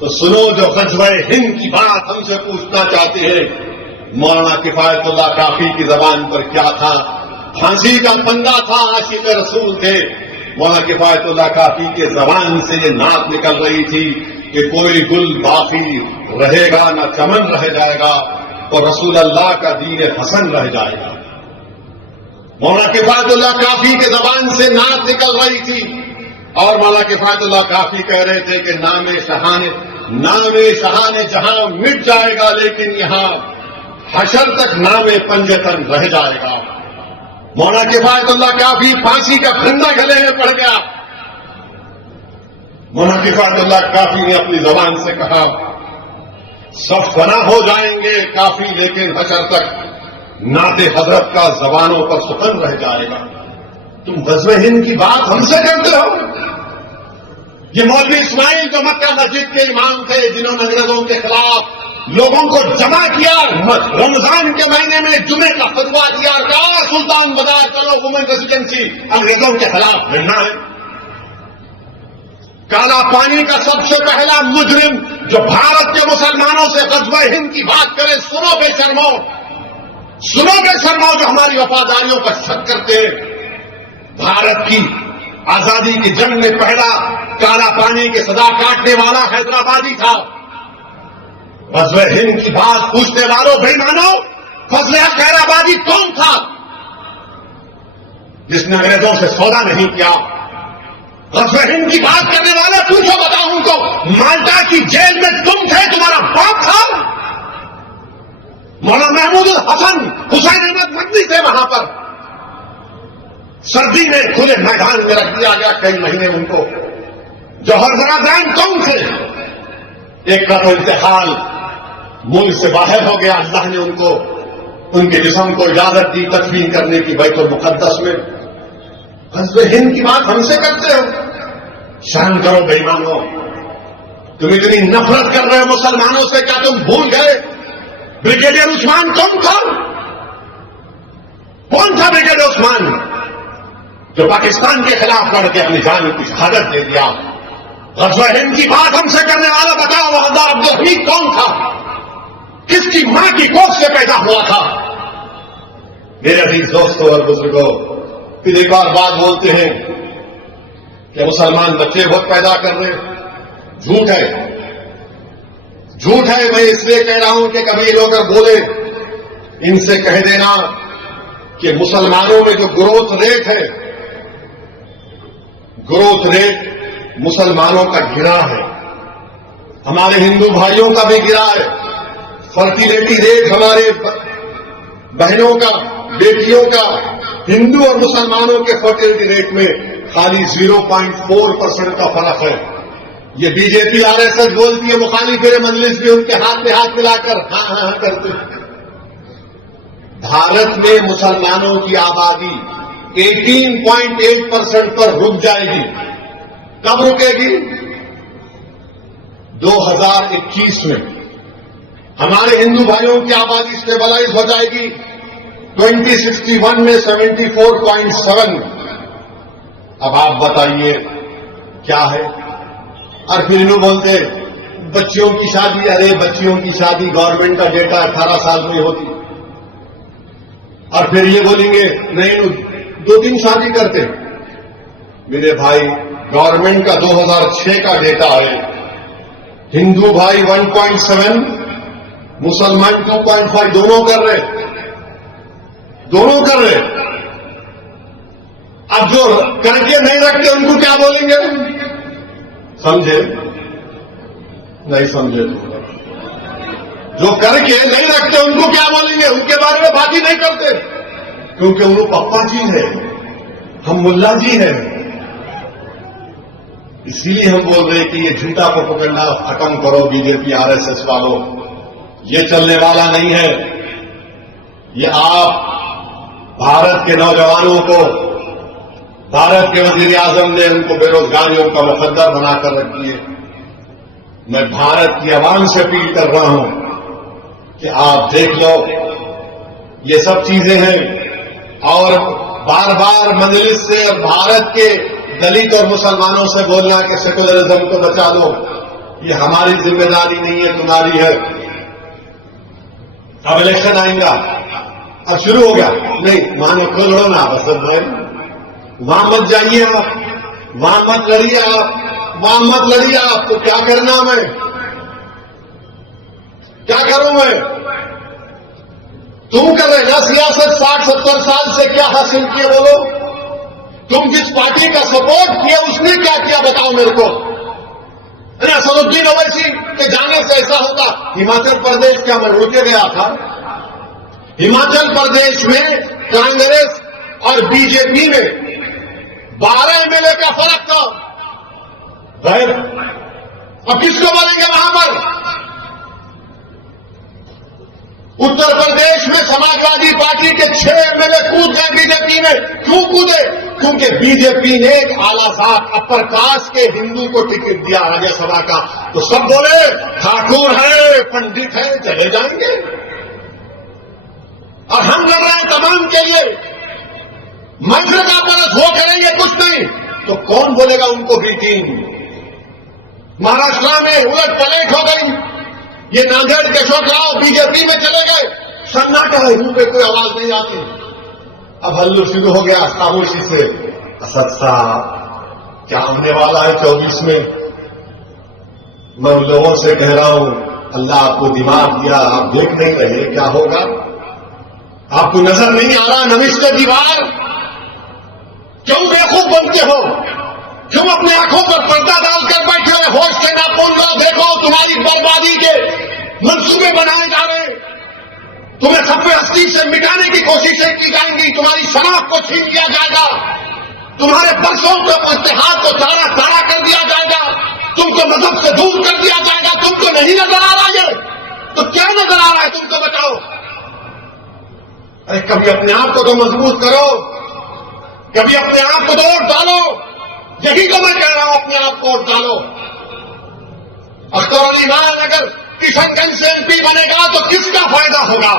تو سنو جو غزوہ ہند کی بات ہم سے پوچھنا چاہتے ہیں، مولانا کفایت اللہ کافی کی زبان پر کیا تھا؟ پھانسی کا پنگا تھا، عاشق رسول تھے. مولانا کفایت اللہ کافی کے زبان سے یہ نعت نکل رہی تھی کہ کوئی گل باقی رہے گا نہ چمن رہ جائے گا اور رسول اللہ کا دین حسن رہ جائے گا. مولانا کفایت اللہ کافی کے زبان سے نعت نکل رہی تھی اور مولانا کفایت اللہ کافی کہہ رہے تھے کہ نام شہان جہاں مٹ جائے گا لیکن یہاں حشر تک نام پنجتن رہ جائے گا. مولانا کفایت اللہ کافی پھانسی کا پھندا گلے میں پڑ گیا. مولانا کفایت اللہ کافی نے اپنی زبان سے کہا سب فنا ہو جائیں گے کافی لیکن حشر تک نعت حضرت کا زبانوں پر سخن رہ جائے گا. تم غزوہ ہند کی بات ہم سے کرتے ہو؟ یہ مولوی اسماعیل جو مکہ مسجد کے امام تھے، جنہوں نے انگریزوں کے خلاف لوگوں کو جمع کیا، رمضان کے مہینے میں جمعے کا فتوا دیا، کہا سلطان بازار چلو وومن ریسیڈنسی انگریزوں کے خلاف لڑنا ہے. کالا پانی کا سب سے پہلا مجرم جو بھارت کے مسلمانوں سے غزوہ ہند کی بات کرے، سنو بے شرمو جو ہماری وفاداریوں پر شک کرتے ہیں. بھارت کی آزادی کی جنگ میں پہلا کالا پانی کی سزا کاٹنے والا حیدرآبادی تھا. غزوہ ہند کی بات پوچھنے والوں بھائی مانو، فضل حق حیدرآبادی کون تھا جس نے انگریزوں سے سودا نہیں کیا؟ غزوہ ہند کی بات کرنے والا پوچھو بتاؤں ان کو، مالٹا کی جیل میں تم تھے، تمہارا باپ تھا. مولانا محمود الحسن حسین احمد مدنی تھے وہاں پر. سردی میں کھلے میدان میں رکھ دیا گیا کئی مہینے ان کو. جوہر زرادین کون تھے؟ ایک کا تو انتقال ملک سے باہر ہو گیا، اللہ نے ان کو ان کے جسم کو اجازت دی تدفین کرنے کی بیت المقدس میں. غزوہ ہند کی بات ہم سے کرتے ہو؟ شرم کرو بے ایمانو. تم اتنی نفرت کر رہے ہو مسلمانوں سے، کیا تم بھول گئے بریگیڈیئر عثمان کون تھا؟ کون تھا بریگیڈیئر عثمان جو پاکستان کے خلاف لڑ کے اپنی جان کی شہادت دے دیا؟ غزوہ ہند کی بات ہم سے کرنے والا بتاؤ، وحدہ عبدالحمید کون تھا؟ کس کی ماں کی کوکھ سے پیدا ہوا تھا؟ میرے عزیز دوستوں اور بزرگوں، پھر ایک اور بات بولتے ہیں کہ مسلمان بچے بہت پیدا کر رہے ہیں۔ جھوٹ ہے، جھوٹ ہے۔ میں اس لیے کہہ رہا ہوں کہ کبھی لوگ بولے، ان سے کہہ دینا کہ مسلمانوں میں جو گروتھ ریٹ ہے، گروتھ ریٹ مسلمانوں کا گرا ہے، ہمارے ہندو بھائیوں کا بھی گرا ہے۔ فرٹیلیٹی ریٹ ہمارے بہنوں کا، بیٹیوں کا، ہندو اور مسلمانوں کے فرٹیلیٹی ریٹ میں خالی 0.4% کا فرق ہے۔ یہ بی جے پی RSS بولتی ہے، مخالف مجلس بھی ان کے ہاتھ میں ہاتھ ملا کر ہاں ہاں کرتے ہیں۔ بھارت میں مسلمانوں کی آبادی 18.8% پر رک جائے گی۔ کب رکے گی؟ 2021 میں۔ ہمارے ہندو بھائیوں کی آبادی اسٹیبلائز ہو جائے گی 2061 میں 74.7۔ اب آپ بتائیے کیا ہے؟ اور پھر انہوں بولتے بچیوں کی شادی، ارے بچیوں کی شادی گورنمنٹ کا ڈیٹا 18 سال میں ہوتی، اور پھر یہ بولیں گے نہیں 2-3 شادی کرتے۔ میرے بھائی گورنمنٹ کا 2006 کا ڈیٹا ہے، ہندو بھائی 1.7، مسلمان 2.5، دونوں کر رہے، دونوں کر رہے۔ اب جو کر کے نہیں رکھتے ان کو کیا بولیں گے؟ سمجھے؟ نہیں سمجھے؟ جو کر کے نہیں رکھتے ان کو کیا بولیں گے؟ ان کے بارے میں بات ہی نہیں کرتے، کیونکہ وہ پپا جی ہے، ہم ملا جی ہیں۔ اس لیے ہم بول رہے کہ یہ جھوٹا کو پکڑنا ختم کرو۔ بی جے پی RSS والوں، یہ چلنے والا نہیں ہے۔ یہ آپ بھارت کے نوجوانوں کو، بھارت کے وزیر اعظم نے ان کو بے روزگاریوں کا مقدر بنا کر رکھی ہے۔ میں بھارت کی عوام سے اپیل کر رہا ہوں کہ آپ دیکھ لو، یہ سب چیزیں ہیں، اور بار بار مجلس سے اور بھارت کے دلت اور مسلمانوں سے بولنا کہ سیکولرزم کو بچا لو، یہ ہماری ذمہ داری نہیں ہے، تمہاری ہے۔ اب الیکشن آئیں گا، اب شروع ہو گیا، نہیں مانو کھولو نا بس بھائی، وہاں مت جائیے آپ، وہاں مت لڑیے آپ، وہاں مت لڑیے آپ، تو کیا کرنا میں؟ کیا کروں میں؟ تم کر رہے نا سیاست 60-70 سال سے، کیا حاصل کیے بولو؟ تم جس پارٹی کا سپورٹ کیا اس نے کیا کیا بتاؤ میرے کو؟ اسد الدین اویسی کے جانے سے ایسا ہوتا۔ ہماچل پردیش کیا میں رڑ کے گیا تھا؟ ہماچل پردیش میں کانگریس اور بی جے پی میں 12 MLA کا فرق تھا۔ اب کس کو بولیں گے وہاں پر؟ اتر پردیش میں سماجوادی پارٹی کے 6 MLA کود گئے بی جے پی میں۔ کیوں کودے؟ کیونکہ بی جے پی نے ایک اعلیٰ ذات اپر کاسٹ کے ہندو کو ٹکٹ دیا راجیہ سبھا کا، تو سب بولے ٹھاکر ہے، پنڈت ہے، چلے جائیں گے۔ اور ہم لڑ رہے ہیں تمام کے لیے، منظر کا پرت وہ کریں گے کچھ نہیں، تو کون بولے گا ان کو بھی ٹیم؟ مہاراشٹر میں الٹ پلٹ ہو گئی، یہ ناندیڑ کے اشوک راؤ بی جے پی میں چلے گئے، سناٹا ہے، منہ پہ کوئی آواز نہیں آتی۔ اب ہلو شروع ہو گیا خاموشی سے، اسد صاحب کیا ہونے والا ہے 24 میں؟ میں ان لوگوں سے کہہ رہا ہوں، اللہ آپ کو دماغ دیا، آپ دیکھ نہیں رہے کیا ہوگا؟ آپ کو نظر نہیں آ رہا نمشت دیوار؟ کیوں بیوقوف بنتے ہو؟ کیوں اپنے آنکھوں پر پردہ ڈال کر بیٹھے ہوئے؟ ہوش سے نہ بول رہا، دیکھو تمہاری بربادی کے منصوبے بنائے جا رہے ہیں، تمہیں خفے ہستی سے مٹانے کی کوششیں کی جائیں گی، تمہاری شناخت کو چھین لیا جائے گا، تمہارے پرسوں کو اتحاد کو تارا تارا کر دیا جائے گا، تم کو مذہب سے دور کر دیا جائے گا۔ تم کو نہیں نظر آ رہا ہے تو کیا نظر آ رہا ہے؟ تم کو بتاؤ۔ ارے کبھی اپنے آپ کو تو مضبوط کرو، کبھی اپنے آپ کو دوڑ ڈالو۔ یہی تو میں کہہ رہا ہوں، اپنے آپ کو ووٹ ڈالو۔ اختر علی خان اگر کشن گنج سے MP بنے گا تو کس کا فائدہ ہوگا؟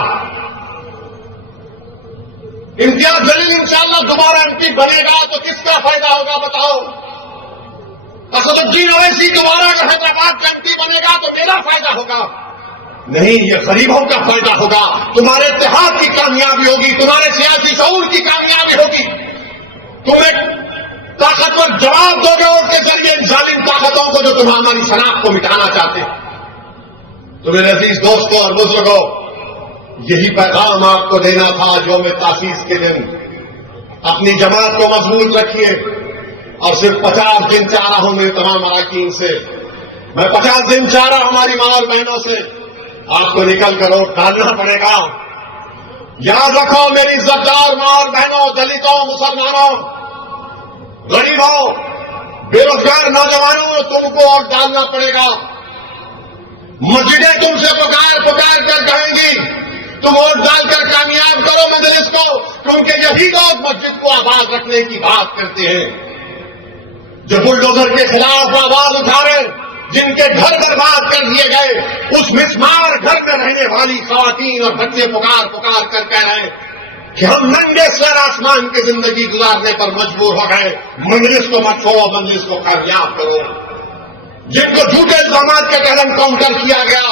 امتیاز جلیل انشاءاللہ دوبارہ MP بنے گا تو کس کا فائدہ ہوگا بتاؤ؟ اسد الدین اویسی دوبارہ اگر حیدرآباد کا MP بنے گا تو میرا فائدہ ہوگا۔ نہیں، یہ غریبوں کا فائدہ ہوگا، تمہارے اتحاد کی کامیابی ہوگی، تمہارے سیاسی شعور کی کامیابی ہوگی، تم ایک طاقتور جواب دو گے اس کے ذریعے ان ظالم طاقتوں کو جو تمہاری شناخت کو مٹانا چاہتے ہیں۔ تو میرے عزیز دوستوں اور بزرگوں، یہی پیغام آپ کو دینا تھا یوم تاسیس کے دن۔ اپنی جماعت کو مضبوط رکھیے، اور صرف 50 دن چاہ رہا ہوں میرے تمام اراکین سے، میں 50 دن چاہ رہا ہوں ہماری ماں اور بہنوں سے، آپ کو نکل کر ووٹ ڈالنا پڑے گا۔ یاد رکھو میری عزت دار ماں اور بہنوں، دلتوں، مسلمانوں، غریبوں، بے روزگار نوجوانوں، تم کو ووٹ ڈالنا پڑے گا۔ مسجدیں تم سے پکار کر کہیں گی تم ووٹ ڈال کر کامیاب کرو مجلس کو، کیونکہ یہی لوگ مسجد کو آباد رکھنے کی بات کرتے ہیں، جو بلڈوزر کے خلاف آواز اٹھا رہے، جن کے گھر برباد کر دیے گئے، اس مسمار گھر میں رہنے والی خواتین اور بچے پکار کر کہہ رہے ہیں کہ ہم ننگے سر آسمان کی زندگی گزارنے پر مجبور ہو گئے، مجلس کو مت چھوڑو، مجلس کو کامیاب کرو۔ جن کو جھوٹے الزامات کے تحت انکاؤنٹر کیا گیا،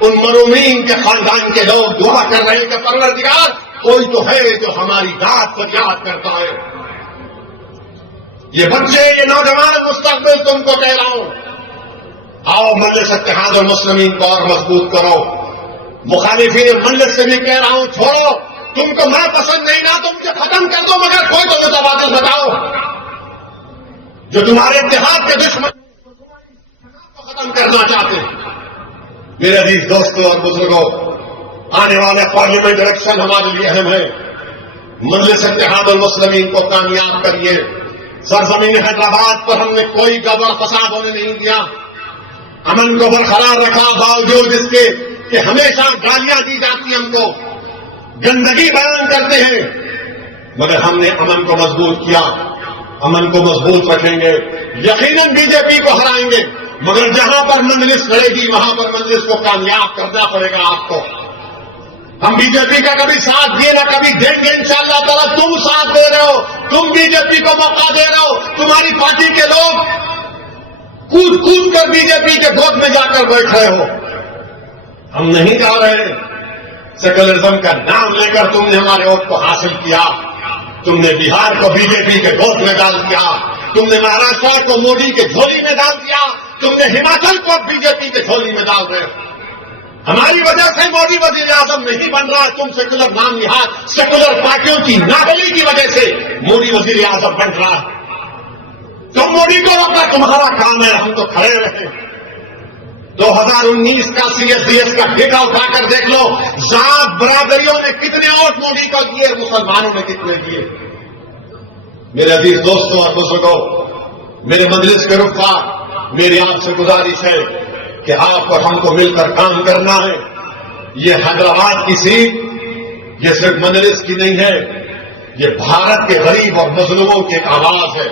ان مرومین کے خاندان کے لوگ دعا کر رہے ہیں کہ پروردگار کوئی تو ہے جو ہماری داد پر یاد کرتا ہے۔ یہ بچے، یہ نوجوان مستقبل تم کو کہہ رہا ہوں، آؤ مجلس اتحاد المسلمین کو اور مضبوط کرو۔ مخالفین مجلس سے بھی کہہ رہا ہوں، چھوڑو، تم کو میں پسند نہیں نا، تم سے ختم کر دو، مگر کوئی تو متبادل بتاؤ جو تمہارے اتحاد کے دشمن کو ختم کرنا چاہتے ہیں۔ میرے عزیز دوستوں اور بزرگوں، آنے والے پارلیمنٹ الیکشن ہمارے لیے اہم ہے۔ مجلس اتحاد المسلمین کو کامیاب کریے۔ سرزمین حیدرآباد پر ہم نے کوئی گڑبڑ فساد ہونے نہیں دیا، امن کو برقرار رکھا، باوجود اس کے کہ ہمیشہ گالیاں دی جاتی ہیں، ہم کو گندگی بیان کرتے ہیں، مگر ہم نے امن کو مضبوط کیا، امن کو مضبوط رکھیں گے، یقیناً بی جے پی کو ہرائیں گے، مگر جہاں پر مجلس لڑے گی وہاں پر مجلس کو کامیاب کرنا پڑے گا آپ کو۔ ہم بی جے پی کا کبھی ساتھ دیے نہ کبھی دیں گے انشاءاللہ تعالیٰ۔ تم ساتھ دے رہے ہو، تم بی جے پی کو موقع دے رہے ہو، تمہاری پارٹی کے لوگ کود کر بی جے پی کے گود میں جا کر بیٹھ رہے ہو۔ ہم نہیں جا رہے، سیکولرزم کا نام لے کر تم نے ہمارے ووٹ کو حاصل کیا، تم نے بہار کو بی جے پی کے گود میں ڈال دیا، تم نے مہاراشٹر کو مودی کے جھولی میں ڈال دیا، تم نے ہماچل کو بی جے پی کے جھولی میں ڈال رہے ہو۔ ہماری وجہ سے مودی وزیر اعظم نہیں بن رہا، تم سیکولر نام نہاد سیکولر پارٹیوں کی نااہلی کی وجہ سے مودی وزیر اعظم بن رہا ہے۔ تم مودی کو روکنا تمہارا کام ہے، ہم تو کھڑے رہے۔ 2019 کا سی ایس ڈی ایس کا ڈیٹا اٹھا کر دیکھ لو، ذات برادریوں نے کتنے ووٹ مودی کو دیے، مسلمانوں نے کتنے دیے۔ میرے عزیز دوستوں اور بزرگوں، میرے مجلس کے رفقا، میری آپ سے گزارش ہے کہ آپ اور ہم کو مل کر کام کرنا ہے۔ یہ حیدرآباد کی سیٹ یہ صرف مجلس کی نہیں ہے، یہ بھارت کے غریب اور مظلوموں کی ایک آواز ہے۔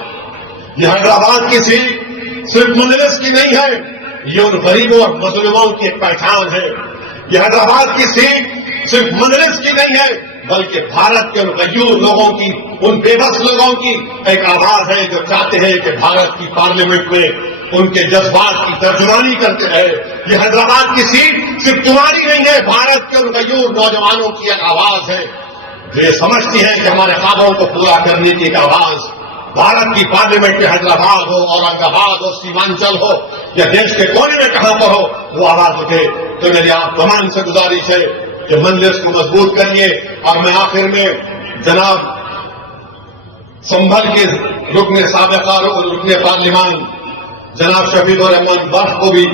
یہ حیدرآباد کی سیٹ صرف مجلس کی نہیں ہے، یہ ان غریبوں اور مظلوموں کی ایک پہچان ہے۔ یہ حیدرآباد کی سیٹ صرف مجلس کی نہیں ہے، بلکہ بھارت کے ان غیور لوگوں کی، ان بے بس لوگوں کی ایک آواز ہے جو چاہتے ہیں کہ بھارت کی پارلیمنٹ میں ان کے جذبات کی ترجمانی کرتے رہے۔ یہ حیدرآباد کی سیٹ صرف تمہاری نہیں ہے، بھارت کے ان غیور نوجوانوں کی ایک آواز ہے جو یہ سمجھتی ہے کہ ہمارے خوابوں کو پورا کرنے کی ایک آواز بھارت کی پارلیمنٹ میں حیدرآباد ہو، اورنگ آباد ہو، سیمانچل ہو یا دیش کے کونے میں کہاں پر ہو، وہ آواز اٹھے۔ تو میری آپ تمام سے گزارش ہے کہ مجلس کو مضبوط کریے۔ اور میں آخر میں جناب سنبھل کے رکن سابقہ رکن پارلیمان جناب شفیق الرحمان برق کو بھی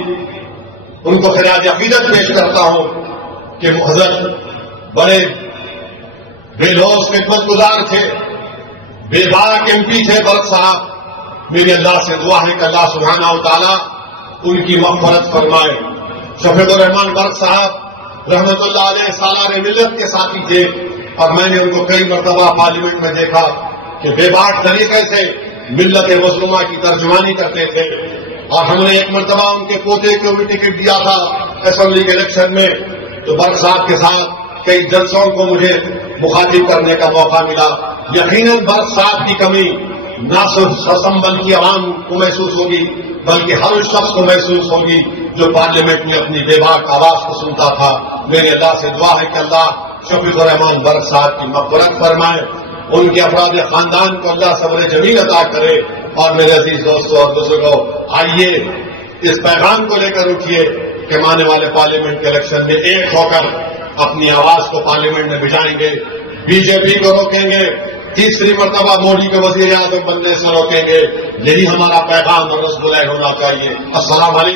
ان کو خراج عقیدت پیش کرتا ہوں کہ حضرت بڑے بے لوث خدمت گزار تھے، بے باک ایم پی تھے برق صاحب۔ میری اللہ سے دعا ہے کہ اللہ سبحانہ و تعالیٰ ان کی مغفرت فرمائے۔ شفیق الرحمان برق صاحب رحمت اللہ علیہ سالار ملت کے ساتھی تھے، اور میں نے ان کو کئی مرتبہ پارلیمنٹ میں دیکھا کہ بے باک طریقے سے ملت مظلومہ کی ترجمانی کرتے تھے۔ اور ہم نے ایک مرتبہ ان کے پوتے کو بھی ٹکٹ دیا تھا اسمبلی کے الیکشن میں، تو برق صاحب کے ساتھ کئی جلسوں کو مجھے مخاطب کرنے کا موقع ملا۔ یقیناً برق صاحب کی کمی نہ صرف اسمبل کی عوام کو محسوس ہوگی بلکہ ہر اس شخص کو محسوس ہوگی جو پارلیمنٹ میں اپنی بے باک آواز کو سنتا تھا. میری اللہ سے دعا ہے کہ اللہ شفیق الرحمان برق صاحب کی مغفرت فرمائے, ان کے افراد خاندان کو اللہ صبر جمیل عطا کرے. اور میرے عزیز دوستوں اور بزرگوں, آئیے اس پیغام کو لے کر اٹھیے کہ آنے والے پارلیمنٹ کے الیکشن میں ایک ہو کر اپنی آواز کو پارلیمنٹ میں بھجائیں گے, بی جے پی کو روکیں گے, تیسری مرتبہ مودی کو وزیر اعظم بننے سے روکیں گے. یہی ہمارا پیغام اور رسم ہونا چاہیے. السلام علیکم.